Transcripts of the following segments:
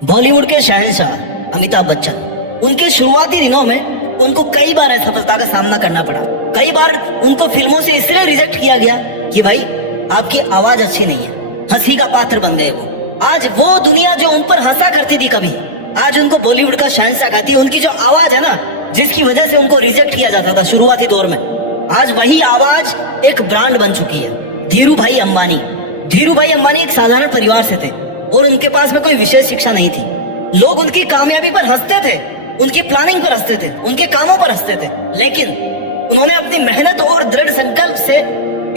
बॉलीवुड के शहंशाह अमिताभ बच्चन, उनके शुरुआती दिनों में उनको कई बार असफलता का सामना करना पड़ा। कई बार उनको फिल्मों से इसलिए रिजेक्ट किया गया कि भाई आपकी आवाज अच्छी नहीं है, हंसी का पात्र बन गए वो। आज वो दुनिया जो उन पर हंसा करती थी कभी, आज उनको बॉलीवुड का शहंशाह कहती है। उनकी जो आवाज है ना, जिसकी वजह से उनको रिजेक्ट किया जाता था शुरुआती दौर में, आज वही आवाज एक ब्रांड बन चुकी है। धीरू भाई अंबानी। धीरू भाई अंबानी एक साधारण परिवार से थे और उनके पास में कोई विशेष शिक्षा नहीं थी। लोग उनकी कामयाबी पर हंसते थे, उनकी प्लानिंग पर हंसते थे, उनके कामों पर हंसते थे, लेकिन उन्होंने अपनी मेहनत और दृढ़ संकल्प से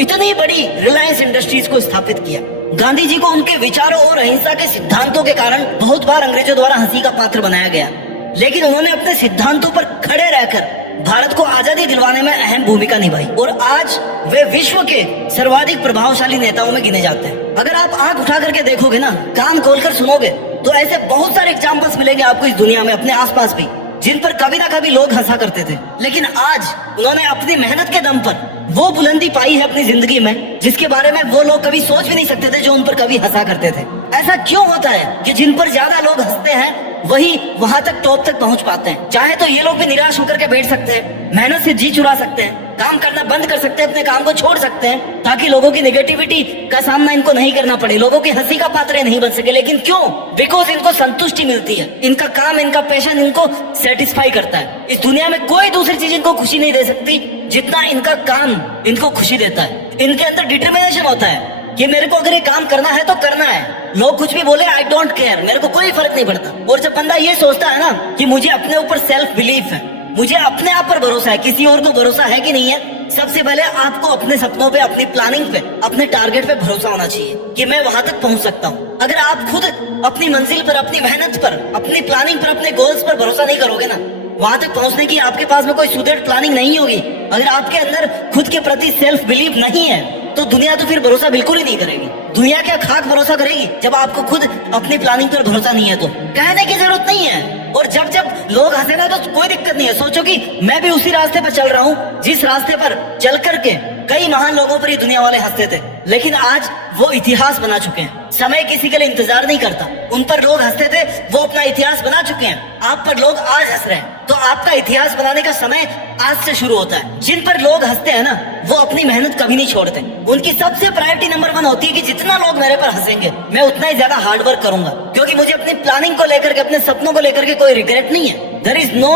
इतनी बड़ी रिलायंस इंडस्ट्रीज को स्थापित किया। गांधी जी को उनके विचारों और अहिंसा के सिद्धांतों के कारण बहुत बार अंग्रेजों द्वारा हंसी का पात्र बनाया गया, लेकिन उन्होंने अपने सिद्धांतों पर खड़े रहकर भारत को आजादी दिलवाने में अहम भूमिका निभाई और आज वे विश्व के सर्वाधिक प्रभावशाली नेताओं में गिने जाते हैं। अगर आप आंख उठा करके देखोगे ना, कान खोलकर सुनोगे, तो ऐसे बहुत सारे एग्जाम्पल्स मिलेंगे आपको इस दुनिया में, अपने आसपास भी, जिन पर कभी ना कभी लोग हंसा करते थे, लेकिन आज उन्होंने अपनी मेहनत के दम पर वो बुलंदी पाई है अपनी जिंदगी में जिसके बारे में वो लोग कभी सोच भी नहीं सकते थे जो उन पर कभी हंसा करते थे। ऐसा क्यों होता है कि जिन पर ज्यादा लोग हंसते हैं वही वहां तक टॉप तक पहुंच पाते हैं? चाहे तो ये लोग भी निराश होकर के बैठ सकते हैं, मेहनत से जी चुरा सकते हैं, काम करना बंद कर सकते हैं, अपने काम को छोड़ सकते हैं ताकि लोगों की नेगेटिविटी का सामना इनको नहीं करना पड़े, लोगों की हंसी का पात्र नहीं बन सके। लेकिन क्यों? बिकॉज इनको संतुष्टि मिलती है, इनका काम, इनका पैशन इनको सेटिस्फाई करता है। इस दुनिया में कोई दूसरी चीज इनको खुशी नहीं दे सकती जितना इनका काम इनको खुशी देता है। इनके अंदर डिटर्मिनेशन होता है कि मेरे को अगर ये काम करना है तो करना है, लोग कुछ भी बोले आई डोंट केयर, मेरे को कोई फर्क नहीं पड़ता। और जब बंदा ये सोचता है ना कि मुझे अपने ऊपर सेल्फ बिलीफ है, मुझे अपने आप पर भरोसा है, किसी और को भरोसा है कि नहीं है, सबसे पहले आपको अपने सपनों पे, अपनी प्लानिंग पे, अपने टारगेट पे भरोसा होना चाहिए कि मैं वहां तक पहुंच सकता हूँ। अगर आप खुद अपनी मंजिल पर, अपनी मेहनत पर, अपनी प्लानिंग पर, अपने गोल्स पर भरोसा नहीं करोगे ना, वहां तक पहुंचने की आपके पास में कोई सुदृढ़ प्लानिंग नहीं होगी, अगर आपके अंदर खुद के प्रति सेल्फ बिलीफ नहीं है, तो दुनिया तो फिर भरोसा बिल्कुल ही नहीं करेगी। दुनिया क्या खाक भरोसा करेगी जब आपको खुद अपनी प्लानिंग पर भरोसा नहीं है? तो कहने की जरूरत नहीं है। और जब जब लोग हंसे ना, तो कोई दिक्कत नहीं है। सोचो कि मैं भी उसी रास्ते पर चल रहा हूँ जिस रास्ते पर चल करके कई महान लोगों पर ये दुनिया वाले हंसते थे, लेकिन आज वो इतिहास बना चुके हैं। समय किसी के लिए इंतजार नहीं करता। उन पर लोग हंसते थे, वो अपना इतिहास बना चुके हैं। आप पर लोग आज हंस रहे हैं, तो आपका इतिहास बनाने का समय आज से शुरू होता है। जिन पर लोग हंसते हैं ना, वो अपनी मेहनत कभी नहीं छोड़ते। उनकी सबसे प्रायोरिटी नंबर 1 होती है कि जितना लोग मेरे पर हंसेंगे, मैं उतना ही ज्यादा हार्ड वर्क करूंगा, क्योंकि मुझे अपनी प्लानिंग को लेकर के, अपने सपनों को लेकर के कोई रिग्रेट नहीं है। There is no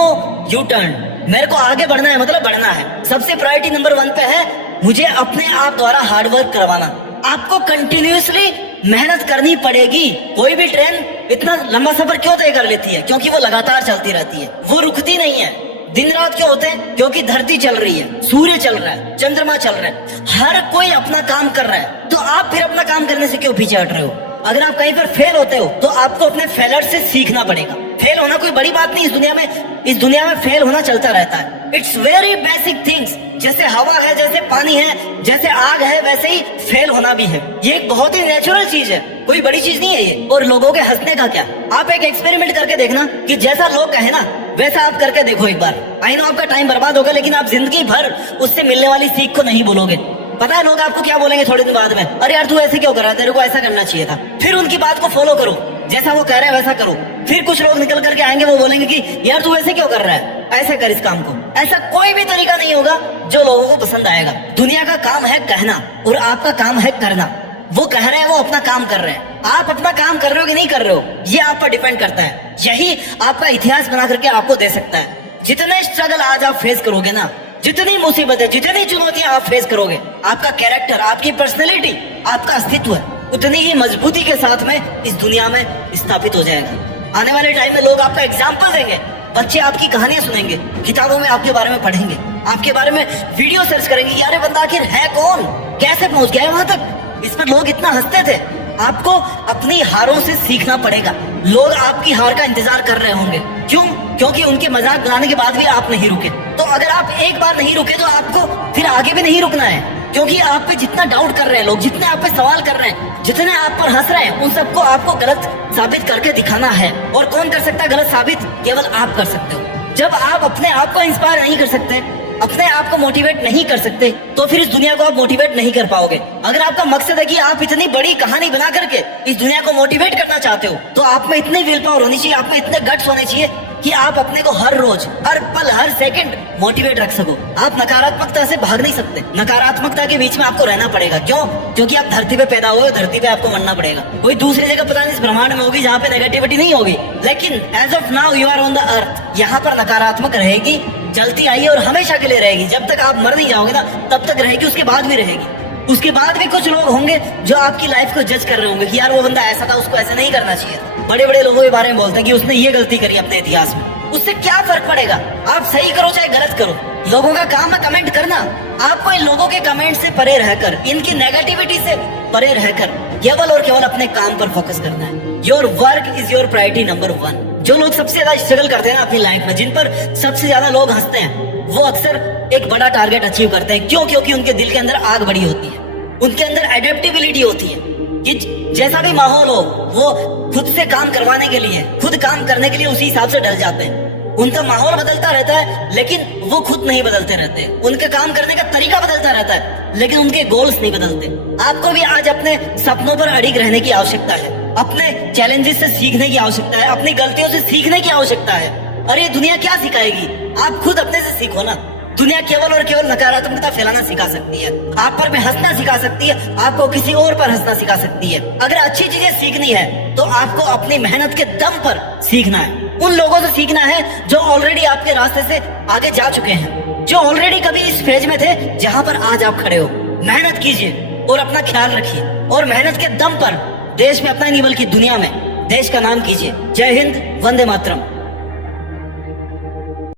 U turn. मेरे को आगे बढ़ना है, मतलब बढ़ना है। सबसे प्रायोरिटी नंबर 1 पे है मुझे अपने आप द्वारा हार्ड वर्क करवाना। आपको कंटिन्यूअसली मेहनत करनी पड़ेगी। कोई भी ट्रेन इतना लंबा सफर क्यों तय कर लेती है? क्योंकि वो लगातार चलती रहती है, वो रुकती नहीं है। दिन रात क्यों होते हैं? क्योंकि धरती चल रही है, सूर्य चल रहा है, चंद्रमा चल रहा है, हर कोई अपना काम कर रहा है। तो आप फिर अपना काम करने से क्यों पीछे हट रहे हो? अगर आप कहीं पर फेल होते हो तो आपको अपने फेलर से सीखना पड़ेगा। फेल होना कोई बड़ी बात नहीं इस दुनिया में। इस दुनिया में फेल होना चलता रहता है। It's very basic things. जैसे हवा है, जैसे पानी है, जैसे आग है, वैसे ही फेल होना भी है। ये एक बहुत ही नेचुरल चीज है, कोई बड़ी चीज नहीं है ये। और लोगों के हंसने का क्या? आप एक एक्सपेरिमेंट करके देखना कि जैसा लोग कहे ना वैसा आप करके देखो एक बार। आई नो आपका टाइम बर्बाद होगा, लेकिन आप जिंदगी भर उससे मिलने वाली सीख को नहीं भूलोगे। पता है लोग आपको क्या बोलेंगे थोड़े दिन बाद में? अरे यार तू ऐसे क्यों कर रहा है, तेरे को ऐसा करना चाहिए था। फिर उनकी बात को फॉलो करो, जैसा वो कह रहे हैं वैसा करो। फिर कुछ लोग निकल करके आएंगे, वो बोलेंगे कि यार तू ऐसे क्यों कर रहा है, ऐसे कर इस काम को। ऐसा कोई भी तरीका नहीं होगा जो लोगों को पसंद आएगा। दुनिया का काम है कहना और आपका काम है करना। वो कह रहे हैं, वो अपना काम कर रहे हैं, आप अपना काम कर रहे हो कि नहीं कर रहे हो, ये आप पर डिपेंड करता है। यही आपका इतिहास बना करके आपको दे सकता है। जितने स्ट्रगल आज आप फेस करोगे ना, जितनी मुसीबतें, जितनी चुनौतियां आप फेस करोगे, आपका कैरेक्टर, आपकी पर्सनैलिटी, आपका अस्तित्व उतनी ही मजबूती के साथ में इस दुनिया में स्थापित हो जाएगा। आने वाले टाइम में लोग आपका एग्जाम्पल देंगे, बच्चे आपकी कहानियां सुनेंगे, किताबों में आपके बारे में पढ़ेंगे, आपके बारे में वीडियो सर्च करेंगे, यार बंदा आखिर है कौन, कैसे पहुंच गया है वहां तक। इस पर लोग इतना हंसते थे। आपको अपनी हारों से सीखना पड़ेगा। लोग आपकी हार का इंतजार कर रहे होंगे। क्यों? क्योंकि उनके मजाक बनाने के बाद भी आप नहीं रुके। तो अगर आप एक बार नहीं रुके तो आपको फिर आगे भी नहीं रुकना है, क्योंकि आप पे जितना डाउट कर रहे हैं लोग, जितने आप पे सवाल कर रहे हैं, जितने आप पर हंस रहे हैं, उन सबको आपको गलत साबित करके दिखाना है। और कौन कर सकता है गलत साबित? केवल आप कर सकते हो। जब आप अपने आप को इंस्पायर नहीं कर सकते अपने आप को मोटिवेट नहीं कर सकते तो फिर इस दुनिया को आप मोटिवेट नहीं कर पाओगे। अगर आपका मकसद है कि आप इतनी बड़ी कहानी बना करके इस दुनिया को मोटिवेट करना चाहते हो तो आप में इतनी विल पावर होनी चाहिए, आप में इतने गट्स होने चाहिए कि आप अपने को हर रोज, हर पल, हर सेकंड मोटिवेट रख सको। आप नकारात्मकता से भाग नहीं सकते, नकारात्मकता के बीच में आपको रहना पड़ेगा। क्यों? क्योंकि आप धरती पे पैदा हुए, धरती पे आपको मरना पड़ेगा। कोई दूसरी जगह पता नहीं इस ब्रह्मांड में होगी जहाँ पे नेगेटिविटी नहीं होगी, लेकिन as of now you are on the earth. यहाँ पर नकारात्मक रहेगी, जलती आई है और हमेशा के लिए रहेगी। जब तक आप मर नहीं जाओगे ना तब तक रहेगी, उसके बाद भी रहेगी। उसके बाद भी कुछ लोग होंगे जो आपकी लाइफ को जज कर रहे होंगे कि यार वो बंदा ऐसा था, उसको ऐसे नहीं करना चाहिए। बड़े बड़े लोगों के बारे में बोलते हैं कि उसने ये गलती करी अपने इतिहास में। उससे क्या फर्क पड़ेगा? आप सही करो चाहे गलत करो, लोगों का काम है कमेंट करना। आपको इन लोगों के कमेंट से परे रहकर, इनकी नेगेटिविटी से परे रहकर केवल और केवल अपने काम पर फोकस करना है। Your work is your priority number 1। जो लोग सबसे ज्यादा स्ट्रगल करते हैं ना अपनी लाइफ में, जिन पर सबसे ज्यादा लोग हंसते हैं, वो अक्सर एक बड़ा टारगेट अचीव करते हैं। क्यों? क्योंकि उनके दिल के अंदर आग बड़ी होती है, उनके अंदर एडेप्टेबिलिटी होती है कि जैसा भी माहौल हो वो खुद से काम करवाने के लिए, खुद काम करने के लिए उसी हिसाब से ढल जाते हैं। उनका माहौल बदलता रहता है लेकिन वो खुद नहीं बदलते रहते। उनके काम करने का तरीका बदलता रहता है लेकिन उनके गोल्स नहीं बदलते। आपको भी आज अपने सपनों पर अड़िग रहने की आवश्यकता है, अपने चैलेंजेस से सीखने की आवश्यकता है, अपनी गलतियों से सीखने की आवश्यकता है। अरे दुनिया क्या सिखाएगी? आप खुद अपने से सीखो ना। दुनिया केवल और केवल नकारात्मकता फैलाना सिखा सकती है, आप पर भी हंसना सिखा सकती है, आपको किसी और पर हंसना सिखा सकती है। अगर अच्छी चीजें सीखनी है तो आपको अपनी मेहनत के दम पर सीखना है। उन लोगों से सीखना है जो ऑलरेडी आपके रास्ते से आगे जा चुके हैं, जो ऑलरेडी कभी इस फेज में थे जहां पर आज आप खड़े हो। मेहनत कीजिए और अपना ख्याल रखिए और मेहनत के दम पर देश में अपना नहीं बल्कि दुनिया में देश का नाम कीजिए। जय हिंद, वंदे मातरम।